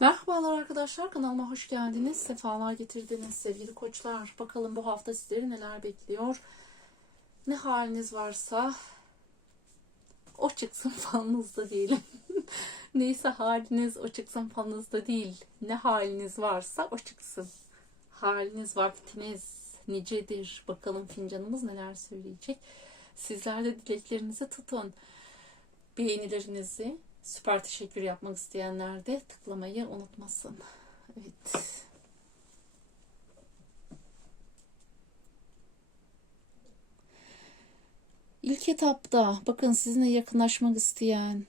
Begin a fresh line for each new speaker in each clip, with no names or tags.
Merhabalar arkadaşlar kanalıma hoş geldiniz. Sefalar getirdiniz sevgili koçlar. Bakalım bu hafta sizleri neler bekliyor. Ne haliniz varsa o çıksın falınızda diyelim. Neyse haliniz o çıksın falınızda değil. Ne haliniz varsa o çıksın. Haliniz, vaktiniz nicedir. Bakalım fincanımız neler söyleyecek. Sizler de dileklerinizi tutun. Beğenilerinizi, süper teşekkür yapmak isteyenler de tıklamayı unutmasın. Evet. İlk etapta bakın sizinle yakınlaşmak isteyen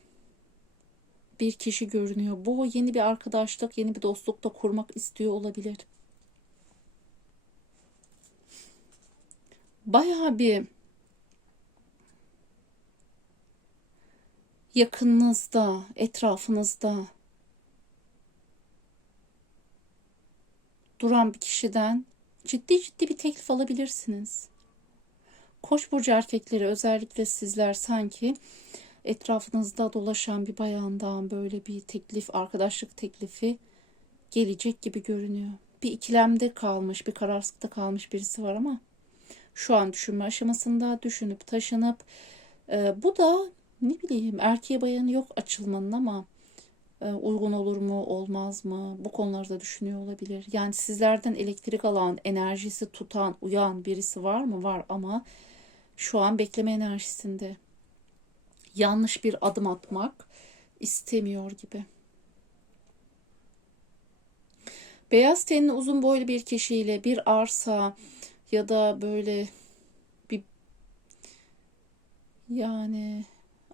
bir kişi görünüyor. Bu yeni bir arkadaşlık, yeni bir dostluk da kurmak istiyor olabilir. Bayağı bir yakınınızda, etrafınızda duran bir kişiden ciddi ciddi bir teklif alabilirsiniz. Koç burcu erkekleri özellikle sizler sanki etrafınızda dolaşan bir bayandan böyle bir teklif, arkadaşlık teklifi gelecek gibi görünüyor. Bir ikilemde kalmış, bir kararsızlıkta kalmış birisi var ama şu an düşünme aşamasında düşünüp taşınıp e, bu da ne bileyim erkeğe bayanı yok açılmanın ama e, uygun olur mu olmaz mı bu konularda düşünüyor olabilir. Yani sizlerden elektrik alan, enerjisi tutan, uyan birisi var mı? Var ama şu an bekleme enerjisinde. Yanlış bir adım atmak istemiyor gibi. Beyaz tenli uzun boylu bir kişiyle bir arsa ya da böyle bir yani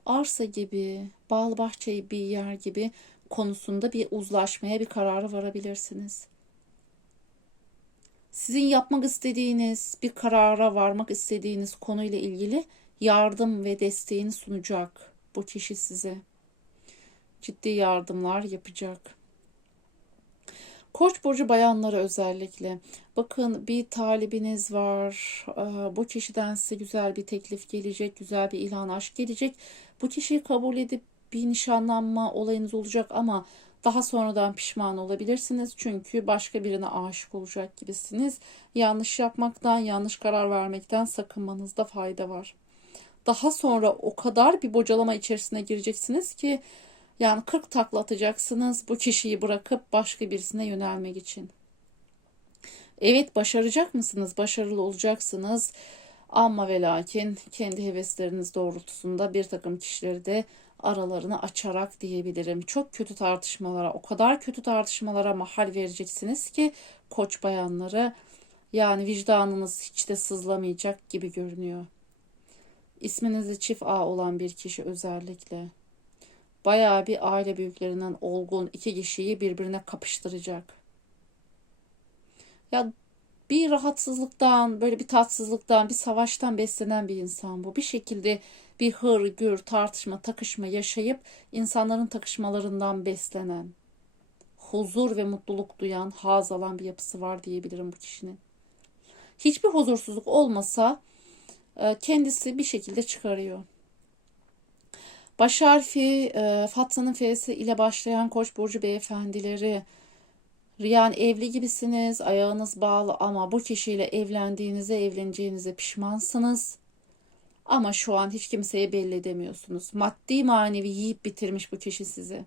arsa gibi, bağlı bahçe bir yer gibi konusunda bir uzlaşmaya, bir karara varabilirsiniz. Sizin yapmak istediğiniz, bir karara varmak istediğiniz konuyla ilgili yardım ve desteğini sunacak bu kişi size. Ciddi yardımlar yapacak. Koç burcu bayanları özellikle. Bakın bir talibiniz var. Bu kişiden size güzel bir teklif gelecek, güzel bir ilan aşk gelecek. Bu kişiyi kabul edip bir nişanlanma olayınız olacak ama daha sonradan pişman olabilirsiniz. Çünkü başka birine aşık olacak gibisiniz. Yanlış yapmaktan, yanlış karar vermekten sakınmanızda fayda var. Daha sonra o kadar bir bocalama içerisine gireceksiniz ki yani 40 takla atacaksınız bu kişiyi bırakıp başka birisine yönelmek için. Evet başaracak mısınız? Başarılı olacaksınız. Ama ve lakin kendi hevesleriniz doğrultusunda bir takım kişileri de aralarını açarak diyebilirim. Çok kötü tartışmalara, o kadar kötü tartışmalara mahal vereceksiniz ki koç bayanları yani vicdanınız hiç de sızlamayacak gibi görünüyor. İsminizde çift A olan bir kişi özellikle bayağı bir aile büyüklerinden olgun iki kişiyi birbirine kapıştıracak. Ya bir rahatsızlıktan, böyle bir tatsızlıktan, bir savaştan beslenen bir insan bu. Bir şekilde bir hır, gür, tartışma, takışma yaşayıp insanların takışmalarından beslenen, huzur ve mutluluk duyan, haz alan bir yapısı var diyebilirim bu kişinin. Hiçbir huzursuzluk olmasa e, kendisi bir şekilde çıkarıyor. Baş harfi e, Fatsa'nın F'si ile başlayan Koç burcu beyefendileri yani evli gibisiniz, ayağınız bağlı ama bu kişiyle evlendiğinize, evleneceğinize pişmansınız. Ama şu an hiç kimseye belli edemiyorsunuz. Maddi manevi yiyip bitirmiş bu kişi sizi.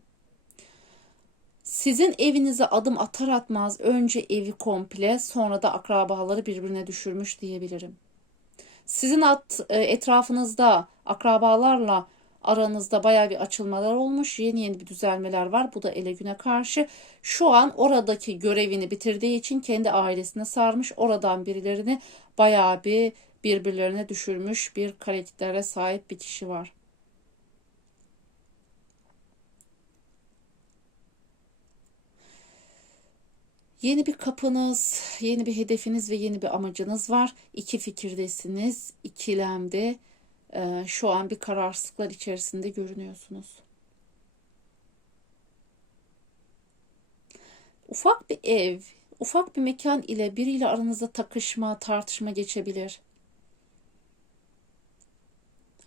Sizin evinize adım atar atmaz önce evi komple sonra da akrabaları birbirine düşürmüş diyebilirim. Sizin at, e, etrafınızda akrabalarla aranızda baya bir açılmalar olmuş. Yeni yeni bir düzelmeler var. Bu da ele güne karşı. Şu an oradaki görevini bitirdiği için kendi ailesine sarmış. Oradan birilerini baya bir birbirlerine düşürmüş bir karaktere sahip bir kişi var. Yeni bir kapınız, yeni bir hedefiniz ve yeni bir amacınız var. İki fikirdesiniz, ikilemde e, şu an bir kararsızlıklar içerisinde görünüyorsunuz. Ufak bir ev, ufak bir mekan ile biriyle aranızda takışma, tartışma geçebilir.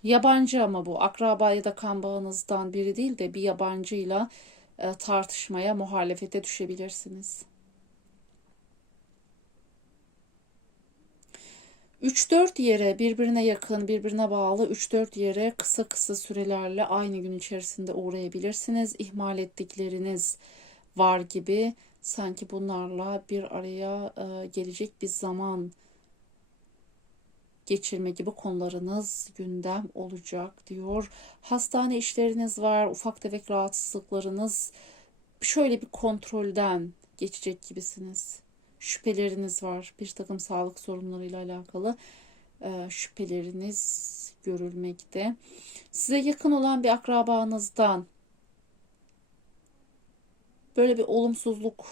Yabancı ama bu akraba ya da kan bağınızdan biri değil de bir yabancıyla e, tartışmaya, muhalefete düşebilirsiniz. 3-4 yere birbirine yakın, birbirine bağlı 3-4 yere kısa kısa sürelerle aynı gün içerisinde uğrayabilirsiniz. İhmal ettikleriniz var gibi sanki bunlarla bir araya e, gelecek bir zaman geçirme gibi konularınız gündem olacak diyor. Hastane işleriniz var, ufak tefek rahatsızlıklarınız şöyle bir kontrolden geçecek gibisiniz. Şüpheleriniz var. Bir takım sağlık sorunlarıyla alakalı e, şüpheleriniz görülmekte. Size yakın olan bir akrabanızdan böyle bir olumsuzluk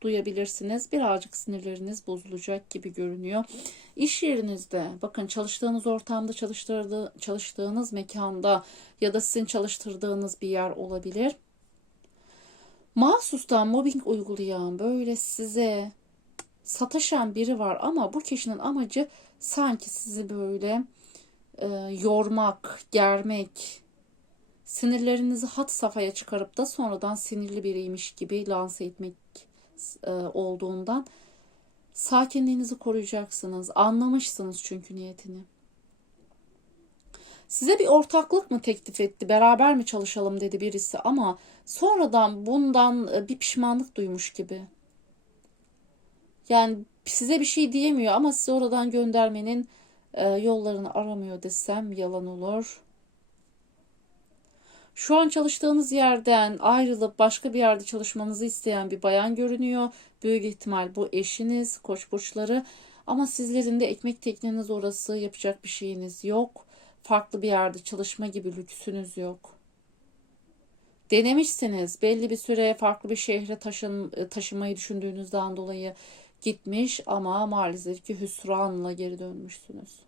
duyabilirsiniz. Birazcık sinirleriniz bozulacak gibi görünüyor. İş yerinizde bakın çalıştığınız ortamda çalıştırdığı, çalıştığınız mekanda ya da sizin çalıştırdığınız bir yer olabilir. Mahsustan mobbing uygulayan böyle size sataşan biri var ama bu kişinin amacı sanki sizi böyle e, yormak, germek, sinirlerinizi hat safhaya çıkarıp da sonradan sinirli biriymiş gibi lanse etmek e, olduğundan sakinliğinizi koruyacaksınız. Anlamışsınız çünkü niyetini. Size bir ortaklık mı teklif etti, beraber mi çalışalım dedi birisi ama sonradan bundan e, bir pişmanlık duymuş gibi. Yani size bir şey diyemiyor ama sizi oradan göndermenin e, yollarını aramıyor desem yalan olur. Şu an çalıştığınız yerden ayrılıp başka bir yerde çalışmanızı isteyen bir bayan görünüyor. Büyük ihtimal bu eşiniz, koç burçları. Ama sizlerin de ekmek tekneniz orası, yapacak bir şeyiniz yok. Farklı bir yerde çalışma gibi lüksünüz yok. Denemişsiniz. Belli bir süre farklı bir şehre taşın, taşınmayı düşündüğünüzden dolayı gitmiş ama maalesef ki hüsranla geri dönmüşsünüz.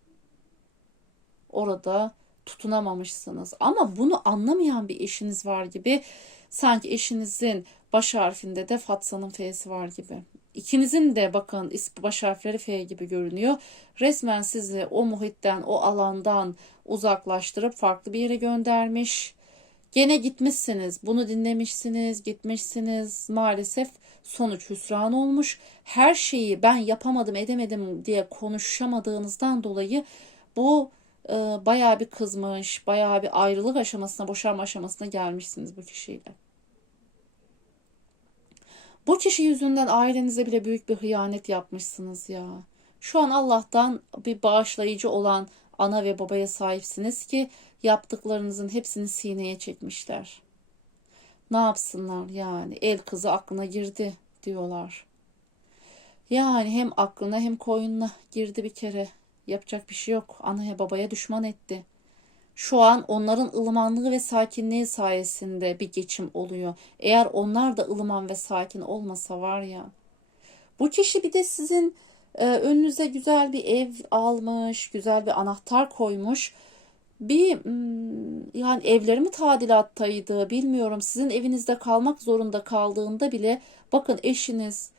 Orada tutunamamışsınız. Ama bunu anlamayan bir eşiniz var gibi. Sanki eşinizin baş harfinde de Fatsa'nın F'si var gibi. İkinizin de bakın baş harfleri F gibi görünüyor. Resmen sizi o muhitten, o alandan uzaklaştırıp farklı bir yere göndermiş. Gene gitmişsiniz, bunu dinlemişsiniz, gitmişsiniz. Maalesef sonuç hüsran olmuş. Her şeyi ben yapamadım, edemedim diye konuşamadığınızdan dolayı bu e, bayağı bir kızmış, bayağı bir ayrılık aşamasına, boşanma aşamasına gelmişsiniz bu kişiyle. Bu kişi yüzünden ailenize bile büyük bir hıyanet yapmışsınız ya. Şu an Allah'tan bir bağışlayıcı olan ana ve babaya sahipsiniz ki yaptıklarınızın hepsini sineye çekmişler. Ne yapsınlar yani el kızı aklına girdi diyorlar. Yani hem aklına hem koyununa girdi bir kere. Yapacak bir şey yok. Anaya babaya düşman etti. Şu an onların ılımanlığı ve sakinliği sayesinde bir geçim oluyor. Eğer onlar da ılıman ve sakin olmasa var ya. Bu kişi bir de sizin e, önünüze güzel bir ev almış, güzel bir anahtar koymuş. Bir hmm, yani evleri mi tadilattaydı bilmiyorum. Sizin evinizde kalmak zorunda kaldığında bile bakın eşiniz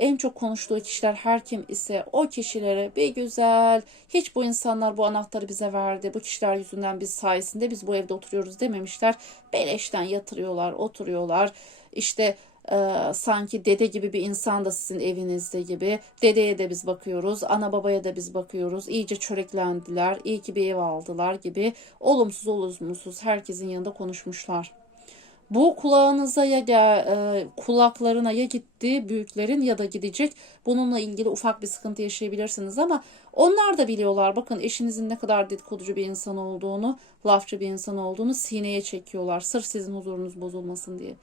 en çok konuştuğu kişiler her kim ise o kişilere bir güzel hiç bu insanlar bu anahtarı bize verdi bu kişiler yüzünden biz sayesinde biz bu evde oturuyoruz dememişler beleşten yatırıyorlar oturuyorlar işte e, sanki dede gibi bir insan da sizin evinizde gibi dedeye de biz bakıyoruz ana babaya da biz bakıyoruz iyice çöreklendiler iyi ki bir ev aldılar gibi olumsuz olumsuz herkesin yanında konuşmuşlar. Bu kulağınıza ya e, kulaklarına ya gitti büyüklerin ya da gidecek. Bununla ilgili ufak bir sıkıntı yaşayabilirsiniz ama onlar da biliyorlar. Bakın eşinizin ne kadar dedikoducu bir insan olduğunu, lafçı bir insan olduğunu sineye çekiyorlar. Sırf sizin huzurunuz bozulmasın diye.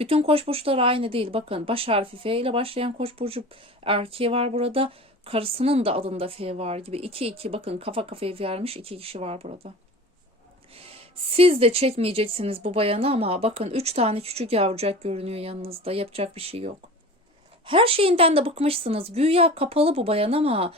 Bütün koç burçları aynı değil. Bakın baş harfi F ile başlayan koç burcu erkeği var burada. Karısının da adında F var gibi. 2 2 bakın kafa kafaya vermiş iki kişi var burada. Siz de çekmeyeceksiniz bu bayanı ama bakın 3 tane küçük yavrucak görünüyor yanınızda. Yapacak bir şey yok. Her şeyinden de bıkmışsınız. Güya kapalı bu bayan ama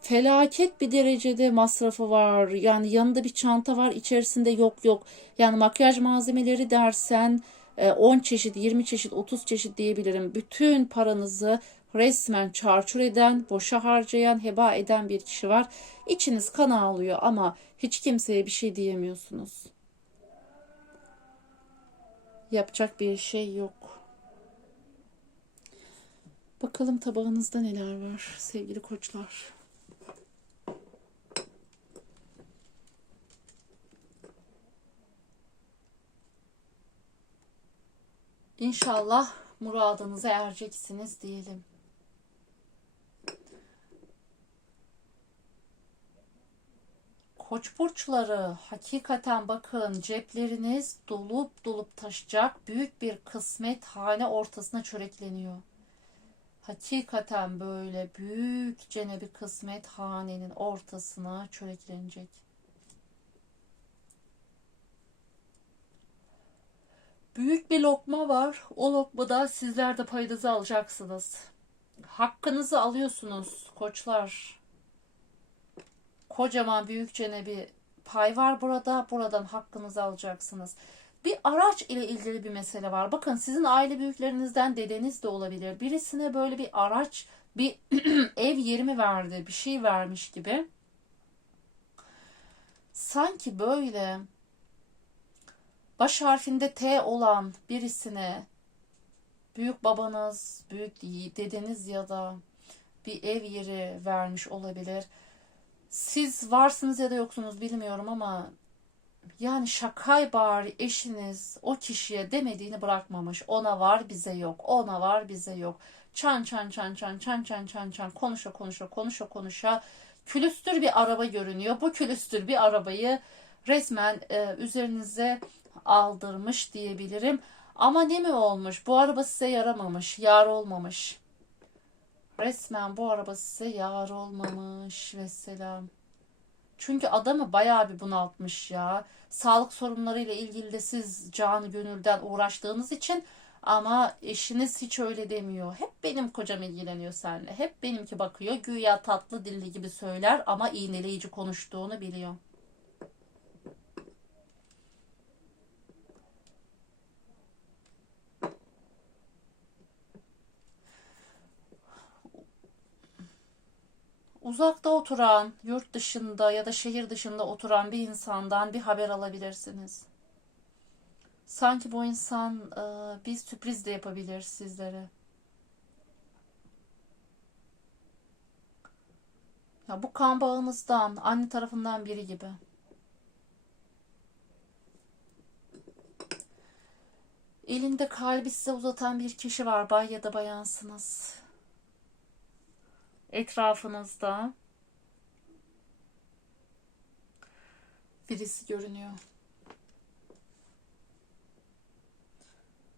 felaket bir derecede masrafı var. Yani yanında bir çanta var içerisinde yok yok. Yani makyaj malzemeleri dersen 10 e, çeşit, 20 çeşit, 30 çeşit diyebilirim. Bütün paranızı resmen çarçur eden, boşa harcayan, heba eden bir kişi var. İçiniz kan ağlıyor ama hiç kimseye bir şey diyemiyorsunuz. Yapacak bir şey yok. Bakalım tabağınızda neler var sevgili koçlar. İnşallah muradınıza ereceksiniz diyelim. Koç burçları hakikaten bakın cepleriniz dolup dolup taşacak büyük bir kısmet hane ortasına çörekleniyor. Hakikaten böyle büyükçe bir kısmet hanenin ortasına çöreklenecek. Büyük bir lokma var. O lokmada sizler de payınızı alacaksınız. Hakkınızı alıyorsunuz koçlar. Kocaman büyükçe bir pay var burada. Buradan hakkınızı alacaksınız. Bir araç ile ilgili bir mesele var. Bakın sizin aile büyüklerinizden dedeniz de olabilir. Birisine böyle bir araç, bir ev yeri mi verdi, bir şey vermiş gibi. Sanki böyle baş harfinde T olan birisine büyük babanız, büyük dedeniz ya da bir ev yeri vermiş olabilir. Siz varsınız ya da yoksunuz bilmiyorum ama yani şakay bari eşiniz o kişiye demediğini bırakmamış. Ona var bize yok. Ona var bize yok. Çan çan çan çan çan çan çan çan konuşa konuşa konuşa konuşa külüstür bir araba görünüyor. Bu külüstür bir arabayı resmen e, üzerinize aldırmış diyebilirim. Ama ne mi olmuş? Bu araba size yaramamış, yar olmamış. Resmen bu araba size yar olmamış. Vesselam. Çünkü adamı bayağı bir bunaltmış ya. Sağlık sorunlarıyla ilgili de siz canı gönülden uğraştığınız için ama eşiniz hiç öyle demiyor. Hep benim kocam ilgileniyor seninle. Hep benimki bakıyor. Güya tatlı dilli gibi söyler ama iğneleyici konuştuğunu biliyor. Uzakta oturan, yurt dışında ya da şehir dışında oturan bir insandan bir haber alabilirsiniz. Sanki bu insan e, bir sürpriz de yapabilir sizlere. Ya bu kan bağınızdan, anne tarafından biri gibi. Elinde kalbi size uzatan bir kişi var, bay ya da bayansınız etrafınızda birisi görünüyor.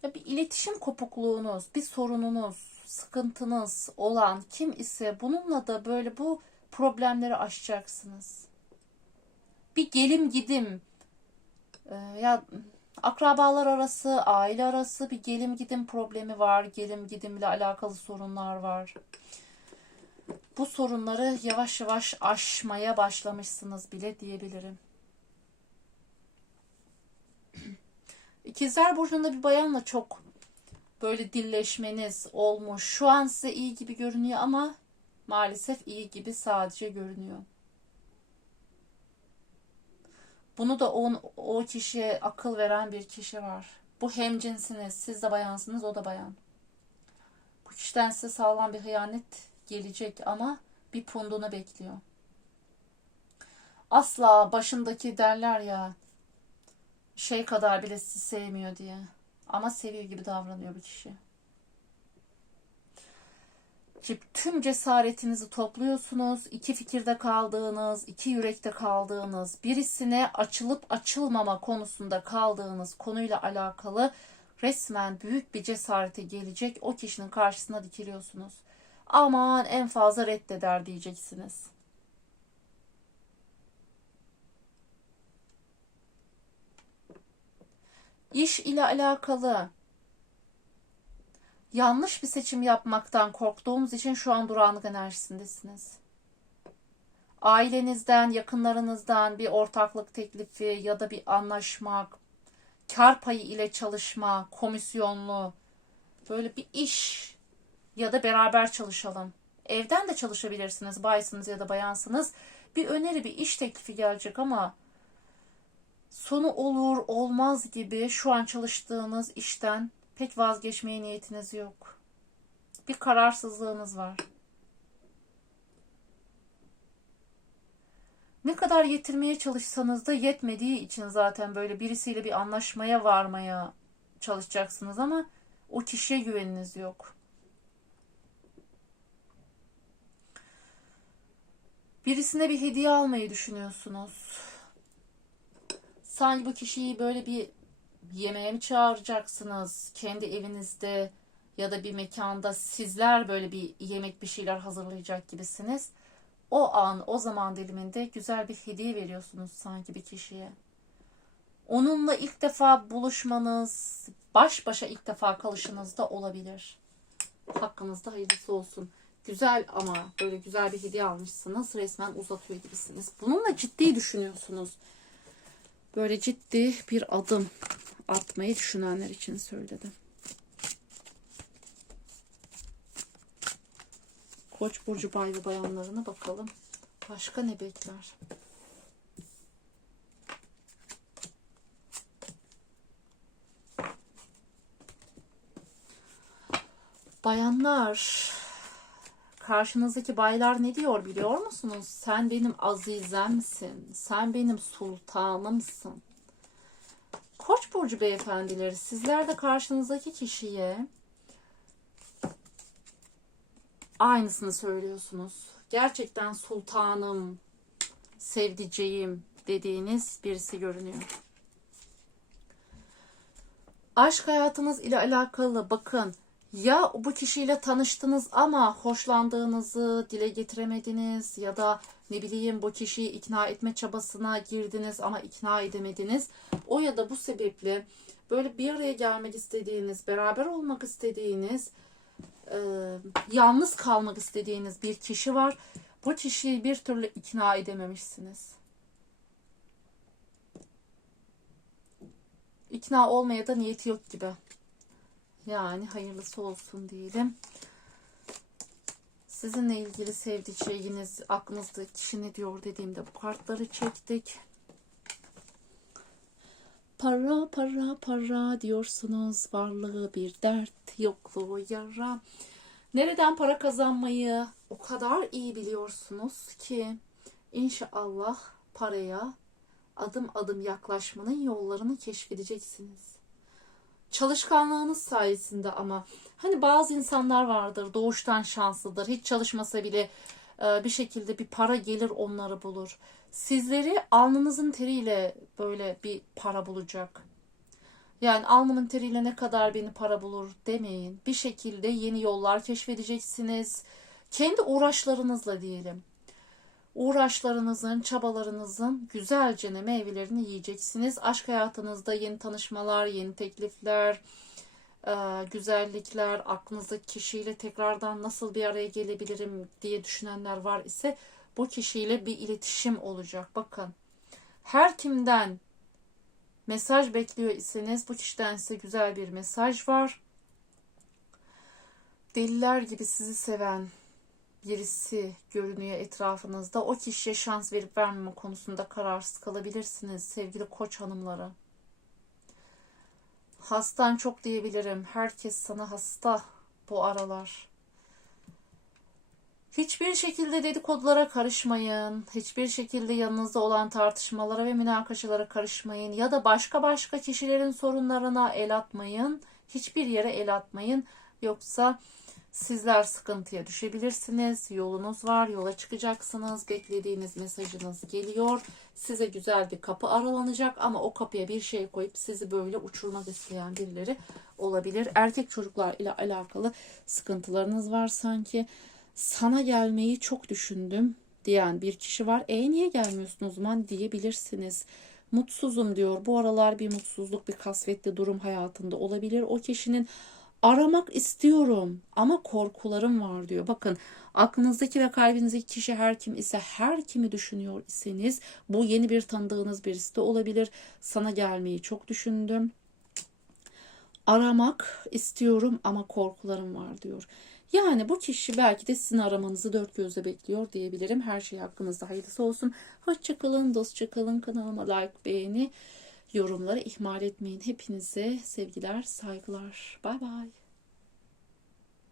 Ya bir iletişim kopukluğunuz, bir sorununuz, sıkıntınız olan kim ise bununla da böyle bu problemleri aşacaksınız. Bir gelim gidim ee, ya akrabalar arası, aile arası bir gelim gidim problemi var. Gelim gidimle alakalı sorunlar var bu sorunları yavaş yavaş aşmaya başlamışsınız bile diyebilirim. İkizler Burcu'nda bir bayanla çok böyle dilleşmeniz olmuş. Şu an size iyi gibi görünüyor ama maalesef iyi gibi sadece görünüyor. Bunu da on, o kişiye akıl veren bir kişi var. Bu hemcinsiniz. Siz de bayansınız, o da bayan. Bu kişiden size sağlam bir hıyanet gelecek ama bir pundunu bekliyor. Asla başındaki derler ya şey kadar bile sizi sevmiyor diye. Ama seviyor gibi davranıyor bu kişi. Şimdi tüm cesaretinizi topluyorsunuz. iki fikirde kaldığınız, iki yürekte kaldığınız, birisine açılıp açılmama konusunda kaldığınız konuyla alakalı resmen büyük bir cesarete gelecek o kişinin karşısına dikiliyorsunuz. Aman en fazla reddeder diyeceksiniz. İş ile alakalı yanlış bir seçim yapmaktan korktuğumuz için şu an durağanlık enerjisindesiniz. Ailenizden, yakınlarınızdan bir ortaklık teklifi ya da bir anlaşma, kar payı ile çalışma, komisyonlu böyle bir iş ya da beraber çalışalım. Evden de çalışabilirsiniz baysınız ya da bayansınız. Bir öneri bir iş teklifi gelecek ama sonu olur olmaz gibi şu an çalıştığınız işten pek vazgeçmeye niyetiniz yok. Bir kararsızlığınız var. Ne kadar yetirmeye çalışsanız da yetmediği için zaten böyle birisiyle bir anlaşmaya varmaya çalışacaksınız ama o kişiye güveniniz yok. Birisine bir hediye almayı düşünüyorsunuz. Sanki bu kişiyi böyle bir yemeğe mi çağıracaksınız? Kendi evinizde ya da bir mekanda sizler böyle bir yemek bir şeyler hazırlayacak gibisiniz. O an, o zaman diliminde güzel bir hediye veriyorsunuz sanki bir kişiye. Onunla ilk defa buluşmanız, baş başa ilk defa kalışınız da olabilir. Hakkınızda hayırlısı olsun. Güzel ama böyle güzel bir hediye almışsınız. Resmen uzatıyor gibisiniz. Bununla ciddi düşünüyorsunuz. Böyle ciddi bir adım atmayı düşünenler için söyledim. Koç burcu bay ve bayanlarına bakalım. Başka ne bekler? Bayanlar, karşınızdaki baylar ne diyor biliyor musunuz? Sen benim azizemsin. Sen benim sultanımsın. Koç burcu beyefendileri, sizler de karşınızdaki kişiye aynısını söylüyorsunuz. Gerçekten sultanım, sevdiceğim dediğiniz birisi görünüyor. Aşk hayatınız ile alakalı bakın ya bu kişiyle tanıştınız ama hoşlandığınızı dile getiremediniz ya da ne bileyim bu kişiyi ikna etme çabasına girdiniz ama ikna edemediniz. O ya da bu sebeple böyle bir araya gelmek istediğiniz, beraber olmak istediğiniz, e, yalnız kalmak istediğiniz bir kişi var. Bu kişiyi bir türlü ikna edememişsiniz. İkna olmaya da niyeti yok gibi. Yani hayırlısı olsun diyelim. Sizinle ilgili sevdiceğiniz, aklınızdaki kişi ne diyor dediğimde bu kartları çektik. Para para para diyorsunuz. Varlığı bir dert, yokluğu yara. Nereden para kazanmayı o kadar iyi biliyorsunuz ki inşallah paraya adım adım yaklaşmanın yollarını keşfedeceksiniz. Çalışkanlığınız sayesinde ama hani bazı insanlar vardır doğuştan şanslıdır. Hiç çalışmasa bile e, bir şekilde bir para gelir onları bulur. Sizleri alnınızın teriyle böyle bir para bulacak. Yani alnımın teriyle ne kadar beni para bulur demeyin. Bir şekilde yeni yollar keşfedeceksiniz. Kendi uğraşlarınızla diyelim. Uğraşlarınızın, çabalarınızın güzelce meyvelerini yiyeceksiniz. Aşk hayatınızda yeni tanışmalar, yeni teklifler, e, güzellikler, aklınızdaki kişiyle tekrardan nasıl bir araya gelebilirim diye düşünenler var ise bu kişiyle bir iletişim olacak. Bakın her kimden mesaj bekliyor iseniz bu kişiden size güzel bir mesaj var. Deliler gibi sizi seven birisi görünüyor etrafınızda. O kişiye şans verip vermeme konusunda kararsız kalabilirsiniz sevgili koç hanımları. Hastan çok diyebilirim. Herkes sana hasta bu aralar. Hiçbir şekilde dedikodulara karışmayın. Hiçbir şekilde yanınızda olan tartışmalara ve münakaşalara karışmayın. Ya da başka başka kişilerin sorunlarına el atmayın. Hiçbir yere el atmayın. Yoksa sizler sıkıntıya düşebilirsiniz. Yolunuz var, yola çıkacaksınız. Beklediğiniz mesajınız geliyor. Size güzel bir kapı aralanacak ama o kapıya bir şey koyup sizi böyle uçurmak isteyen birileri olabilir. Erkek çocuklar ile alakalı sıkıntılarınız var sanki sana gelmeyi çok düşündüm diyen bir kişi var. E niye gelmiyorsun o diyebilirsiniz. Mutsuzum diyor. Bu aralar bir mutsuzluk, bir kasvetli durum hayatında olabilir. O kişinin aramak istiyorum ama korkularım var diyor. Bakın aklınızdaki ve kalbinizdeki kişi her kim ise her kimi düşünüyor iseniz bu yeni bir tanıdığınız birisi de olabilir. Sana gelmeyi çok düşündüm. Aramak istiyorum ama korkularım var diyor. Yani bu kişi belki de sizin aramanızı dört gözle bekliyor diyebilirim. Her şey hakkınızda hayırlısı olsun. Hoşçakalın, dostça kalın. Kanalıma like, beğeni yorumları ihmal etmeyin. Hepinize sevgiler, saygılar. Bay bay.